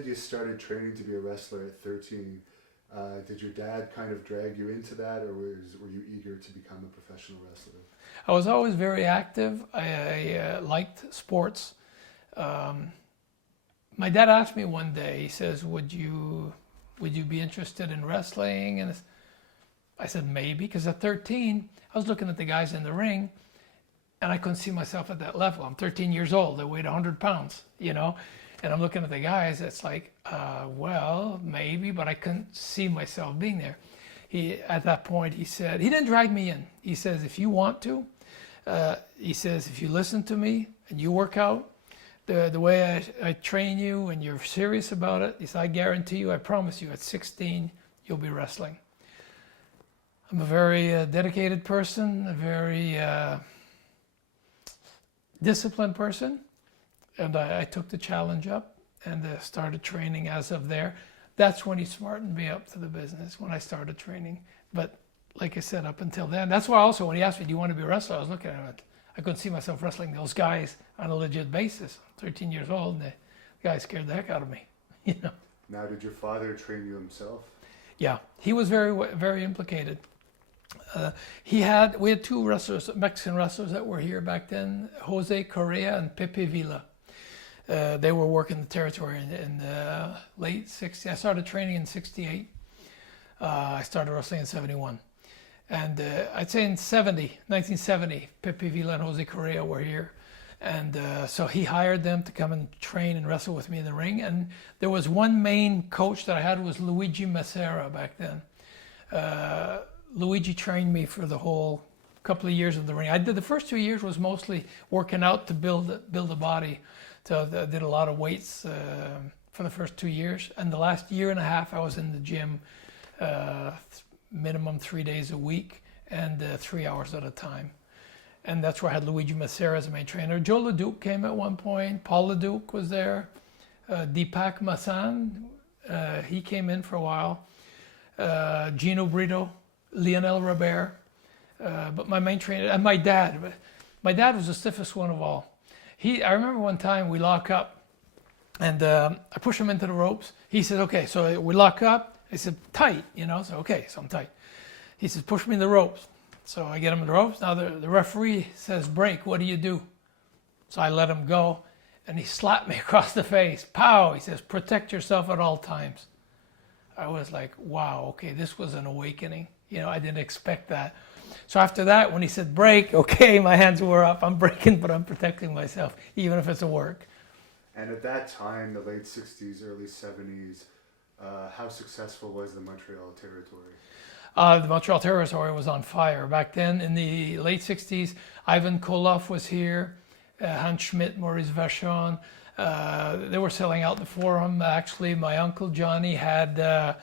said you started training to be a wrestler at 13. Did your dad kind of drag you into that, or were you eager to become a professional wrestler? I was always very active. I liked sports. My dad asked me one day, he says, would you be interested in wrestling? And I said, maybe, because at 13, I was looking at the guys in the ring, and I couldn't see myself at that level. I'm 13 years old. I weighed 100 pounds, you know? And I'm looking at the guys. It's like, well, maybe, but I couldn't see myself being there. At that point, he said, he didn't drag me in. He says, if you want to, he says, if you listen to me and you work out the way I train you and you're serious about it, he said, I guarantee you, I promise you, at 16, you'll be wrestling. I'm a very dedicated person, a very disciplined person. And I took the challenge up and started training as of there. That's when he smartened me up to the business, when I started training. But like I said, up until then, that's why also when he asked me, do you want to be a wrestler? I was looking at it. I couldn't see myself wrestling those guys on a legit basis. I'm 13 years old, and the guy scared the heck out of me, you know. Now, did your father train you himself? Yeah, he was very, very implicated. We had two wrestlers, Mexican wrestlers that were here back then, Jose Correa and Pepe Villa. They were working the territory in the late 60s. I started training in 68. I started wrestling in 71. And I'd say in 1970, Pepe Villa and Jose Correa were here. And so he hired them to come and train and wrestle with me in the ring. And there was one main coach that I had was Luigi Macera back then. Luigi trained me for the whole couple of years in the ring. I did the first 2 years was mostly working out to build a body. So I did a lot of weights for the first 2 years. And the last year and a half, I was in the gym minimum 3 days a week and 3 hours at a time. And that's where I had Luigi Macera as a main trainer. Joe Leduc came at one point. Paul Leduc was there. Deepak Masan, he came in for a while. Gino Brito, Lionel Robert. But my main trainer, and my dad was the stiffest one of all. I remember one time we lock up, and I push him into the ropes. He said, okay, so we lock up. I said, tight, you know, so okay, so I'm tight. He says, push me in the ropes. So I get him in the ropes. Now the referee says, break, what do you do? So I let him go, and he slapped me across the face. Pow, he says, protect yourself at all times. I was like, wow, okay, this was an awakening. You know, I didn't expect that. So after that, when he said break, okay, my hands were up. I'm breaking, but I'm protecting myself, even if it's a work. And at that time, the late 60s, early 70s, how successful was the Montreal Territory? The Montreal Territory was on fire. Back then, in the late 60s, Ivan Koloff was here, Hans Schmidt, Maurice Vachon. They were selling out the Forum. Actually, my uncle Johnny had...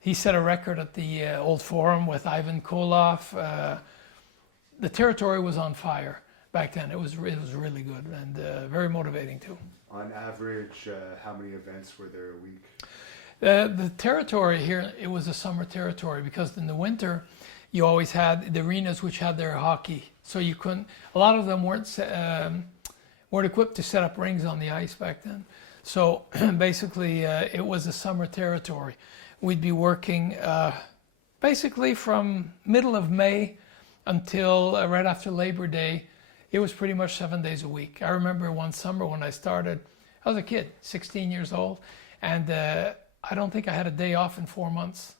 he set a record at the old Forum with Ivan Koloff. The territory was on fire back then. It was really good and very motivating too. On average, how many events were there a week? The territory here, it was a summer territory because in the winter, you always had the arenas which had their hockey. So you couldn't, a lot of them weren't equipped to set up rings on the ice back then. So basically, it was a summer territory. We'd be working basically from middle of May until right after Labor Day. It was pretty much 7 days a week. I remember one summer when I started, I was a kid, 16 years old, and I don't think I had a day off in 4 months.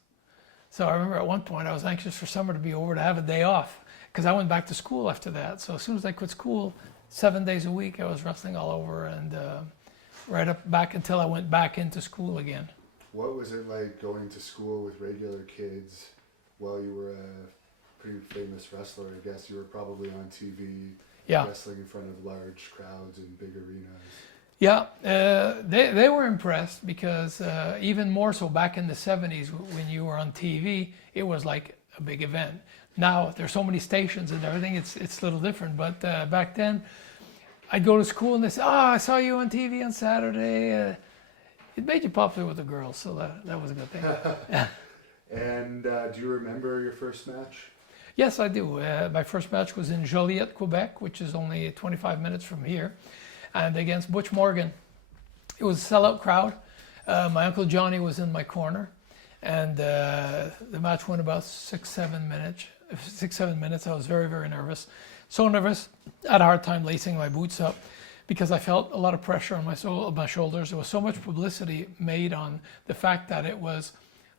So I remember at one point I was anxious for summer to be over to have a day off because I went back to school after that. So as soon as I quit school, 7 days a week, I was wrestling all over and right up back until I went back into school again. What was it like going to school with regular kids while you were a pretty famous wrestler? I guess you were probably on TV, wrestling in front of large crowds and big arenas. Yeah, they were impressed because even more so back in the 70s when you were on TV, it was like a big event. Now there's so many stations and everything, it's a little different. But back then, I'd go to school and they say, "Oh, I saw you on TV on Saturday." It made you popular with the girls, so that was a good thing. And do you remember your first match? Yes, I do. My first match was in Joliet, Quebec, which is only 25 minutes from here, and against Butch Morgan. It was a sellout crowd. My Uncle Johnny was in my corner, and the match went about 6-7 minutes. 6-7 minutes. I was very, very nervous. So nervous, I had a hard time lacing my boots up because I felt a lot of pressure on my shoulders. There was so much publicity made on the fact that it was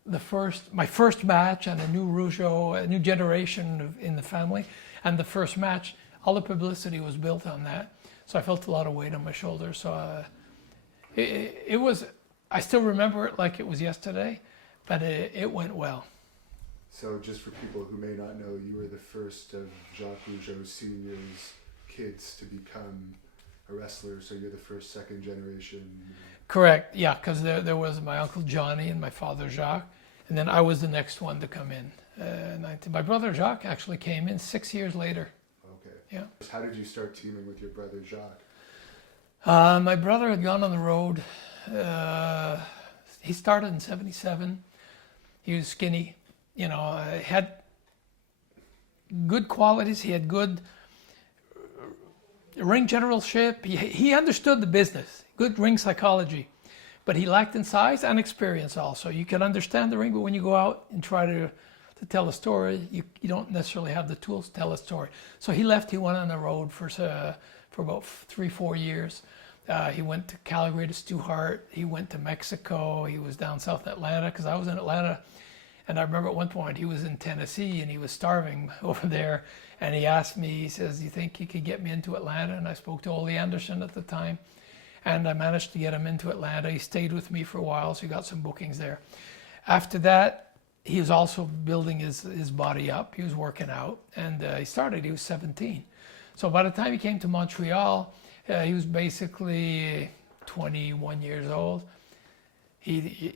my first match and a new Rougeau, a new generation in the family, and the first match, all the publicity was built on that. So I felt a lot of weight on my shoulders. So it was, I still remember it like it was yesterday, but it went well. So just for people who may not know, you were the first of Jacques Rougeau Sr.'s kids to become a wrestler, so you're the first second generation. Correct, yeah, because there was my Uncle Johnny and my father Jacques, and then I was the next one to come in. My brother Jacques actually came in 6 years later. Okay. Yeah. How did you start teaming with your brother Jacques? My brother had gone on the road. He started in '77. He was skinny. You know, had good qualities. He had good ring generalship. He understood the business, good ring psychology, but he lacked in size and experience also. You can understand the ring, but when you go out and try to tell a story, you don't necessarily have the tools to tell a story. So he left. He went on the road for about 3-4 years. He went to Calgary to Stu Hart. He went to Mexico. He was down south in Atlanta because I was in Atlanta. And I remember at one point he was in Tennessee and he was starving over there. And he asked me, he says, "Do you think you could get me into Atlanta?" And I spoke to Ole Anderson at the time. And I managed to get him into Atlanta. He stayed with me for a while, so he got some bookings there. After that, he was also building his body up. He was working out. And he was 17. So by the time he came to Montreal, he was basically 21 years old. He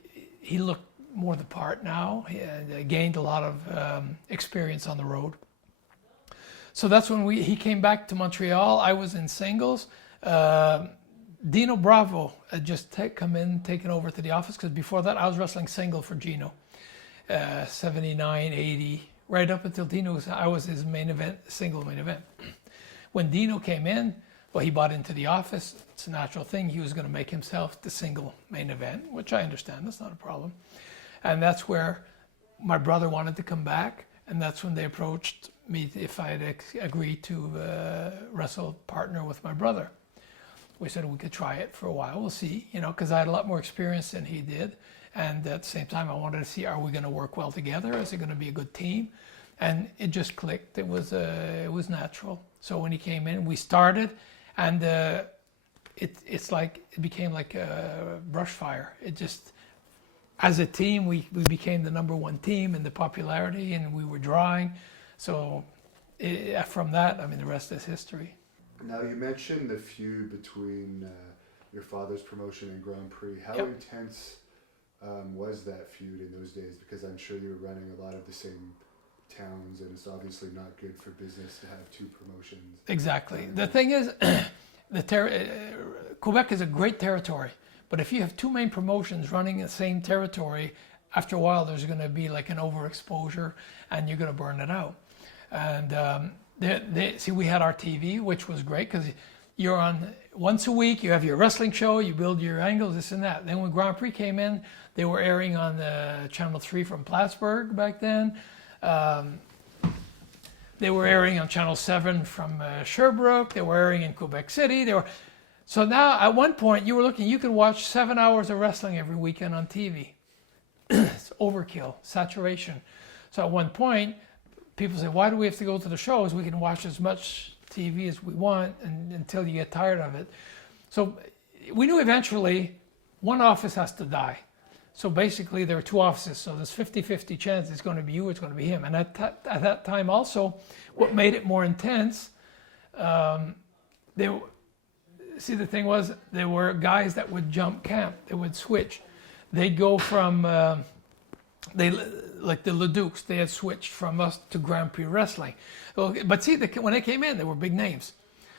looked more the part now. He gained a lot of experience on the road. So that's when he came back to Montreal. I was in singles. Dino Bravo had just taken over to the office, because before that I was wrestling single for Gino. 79, 80, right up until I was his single main event. When Dino came in, well, he bought into the office. It's a natural thing. He was going to make himself the single main event, which I understand. That's not a problem. And that's where my brother wanted to come back. And that's when they approached me if I'd agreed to wrestle partner with my brother. We said we could try it for a while. We'll see, because I had a lot more experience than he did. And at the same time, I wanted to see, are we going to work well together? Is it going to be a good team? And it just clicked. It was natural. So when he came in, we started, and it became like a brush fire. It just, as a team, we became the #1 team in the popularity, and we were drawing. So from that, the rest is history. Now, you mentioned the feud between your father's promotion and Grand Prix. How Yep. intense was that feud in those days? Because I'm sure you were running a lot of the same towns, and it's obviously not good for business to have two promotions. Exactly. The thing is, Quebec is a great territory, but if you have two main promotions running in the same territory, after a while there's going to be like an overexposure, and you're going to burn it out. And we had our TV, which was great because you're on once a week. You have your wrestling show, you build your angles, this and that. Then when Grand Prix came in, they were airing on Channel 3 from Plattsburgh back then. They were airing on Channel 7 from Sherbrooke. They were airing in Quebec City. So now, at one point, you could watch 7 hours of wrestling every weekend on TV. It's overkill, saturation. So at one point, people say, why do we have to go to the shows? We can watch as much TV as we want until you get tired of it. So we knew eventually one office has to die. So basically there are two offices, so there's 50-50 chance it's going to be you, it's going to be him. And at that time also, what made it more intense, the thing was, there were guys that would jump camp, they would switch. They'd go from, like the Ledukes, they had switched from us to Grand Prix Wrestling. But see, when they came in, they were big names.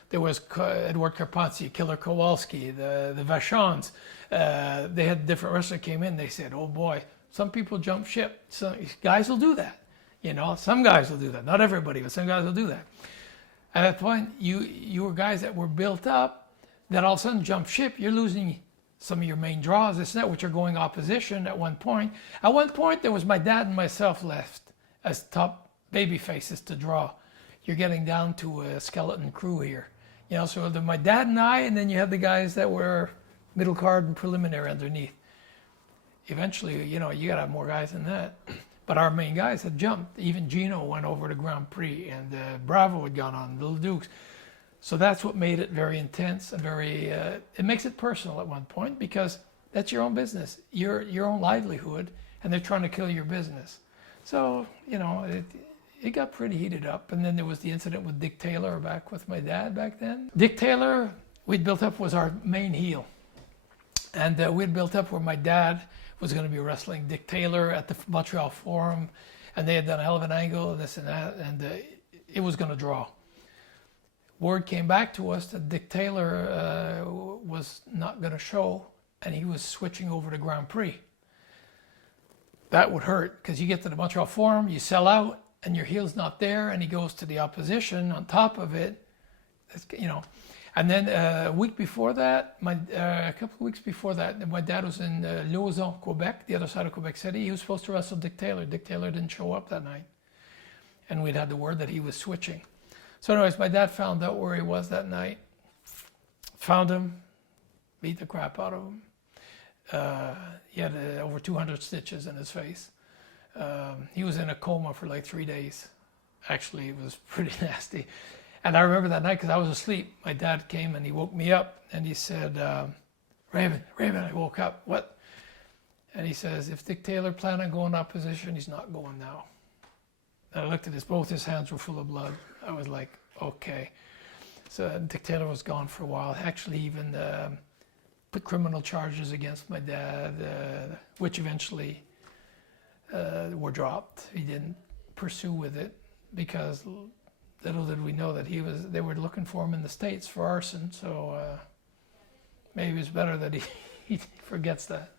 There was Edward Carpentier, Killer Kowalski, the Vachons. They had different wrestlers came in. They said, oh boy, some people jump ship. Some guys will do that. Some guys will do that. Not everybody, but some guys will do that. At that point, you were guys that were built up that all of a sudden jump ship. You're losing some of your main draws, this and that, which are going opposition at one point. At one point, there was my dad and myself left as top baby faces to draw. You're getting down to a skeleton crew here. You know, so my dad and I, and then you have the guys that were middle card and preliminary underneath. Eventually, you know, you got to have more guys than that. But our main guys had jumped. Even Gino went over to Grand Prix, and Bravo had gone on, Little Dukes. So that's what made it very intense and very, it makes it personal at one point, because that's your own business, your own livelihood, and they're trying to kill your business. So, you know, it got pretty heated up. And then there was the incident with Dick Taylor back with my dad back then. Dick Taylor, we'd built up, was our main heel. And we'd built up where my dad was going to be wrestling Dick Taylor at the Montreal Forum, and they had done a hell of an angle and this and that, and it was going to draw. Word came back to us that Dick Taylor was not going to show, and he was switching over to Grand Prix. That would hurt, because you get to the Montreal Forum, you sell out, and your heel's not there, and he goes to the opposition on top of it. That's, you know. And then a week before that, a couple of weeks before that, my dad was in Lauson, Quebec, the other side of Quebec City. He was supposed to wrestle Dick Taylor. Dick Taylor didn't show up that night. And we'd had the word that he was switching. So anyways, my dad found out where he was that night. Found him, beat the crap out of him. He had over 200 stitches in his face. He was in a coma for like 3 days. Actually, it was pretty nasty. And I remember that night because I was asleep. My dad came and he woke me up and he said, Raymond, I woke up. What? And he says, if Dick Taylor planned on going opposition, he's not going now. And I looked at both his hands were full of blood. I was like, okay. So Dick Taylor was gone for a while. Actually, even put criminal charges against my dad, which eventually were dropped. He didn't pursue with it because little did we know that they were looking for him in the States for arson. So maybe it's better that he forgets that.